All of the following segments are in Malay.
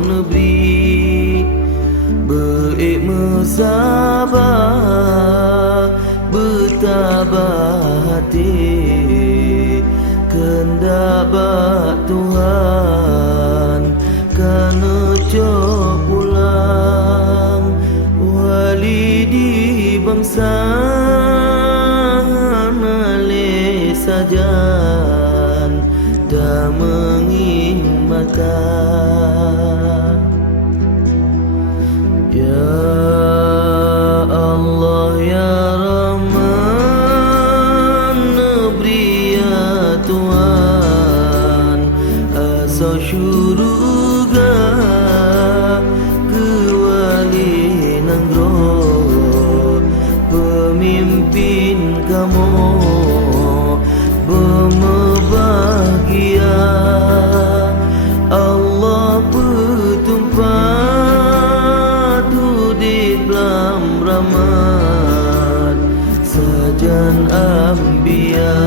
negeri bersabar, bertabah hati, kendak Tuhan kana cok pulang walidi bangsa nale sajan dah mengingatkan. Ya Allah ya Rahman, beri ya Tuhan asal syurga kewali nanggro pemimpin kamu berbahagia. Allah bertumpah tu di dalam rahmat sajan anbiya.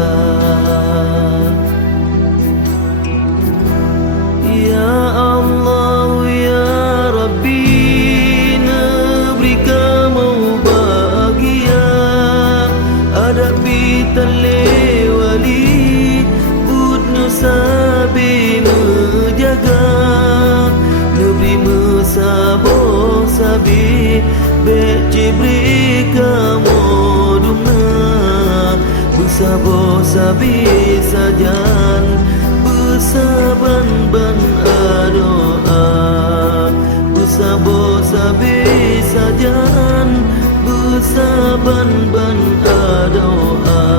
Ya Allah ya Rabbi, negeri kamu bahagia, hadapi tali wali budnya sabi menjaga, negeri mesabo sabi becibri kamu dumna, bersabo sabi sajan bersaban-ban doa, bersabo sabi sajan bersaban-ban doa.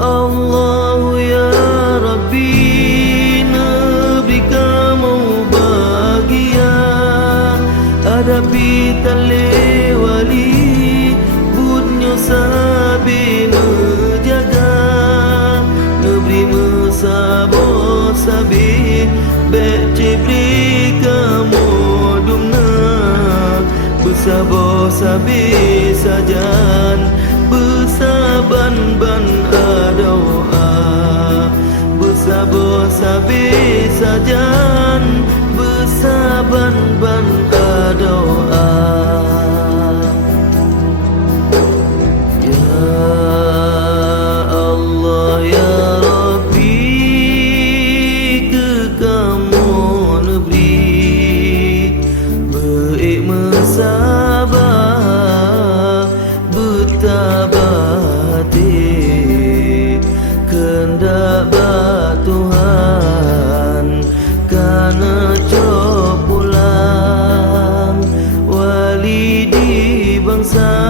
Allah ya Rabbi, negeri kamu bahagia, hadapi tali wali budnya sabi menjaga, negeri mesabo sabi becibri kamu dumna, bersabo sabi sajan bersaban-ban doa, bersabo sabi sajan bersaban-ban doa. Ya Allah ya Rabbi, ke kamu negeri bersabar, bertabah hati, kendak Tuhan kana cok pulang walidi bangsa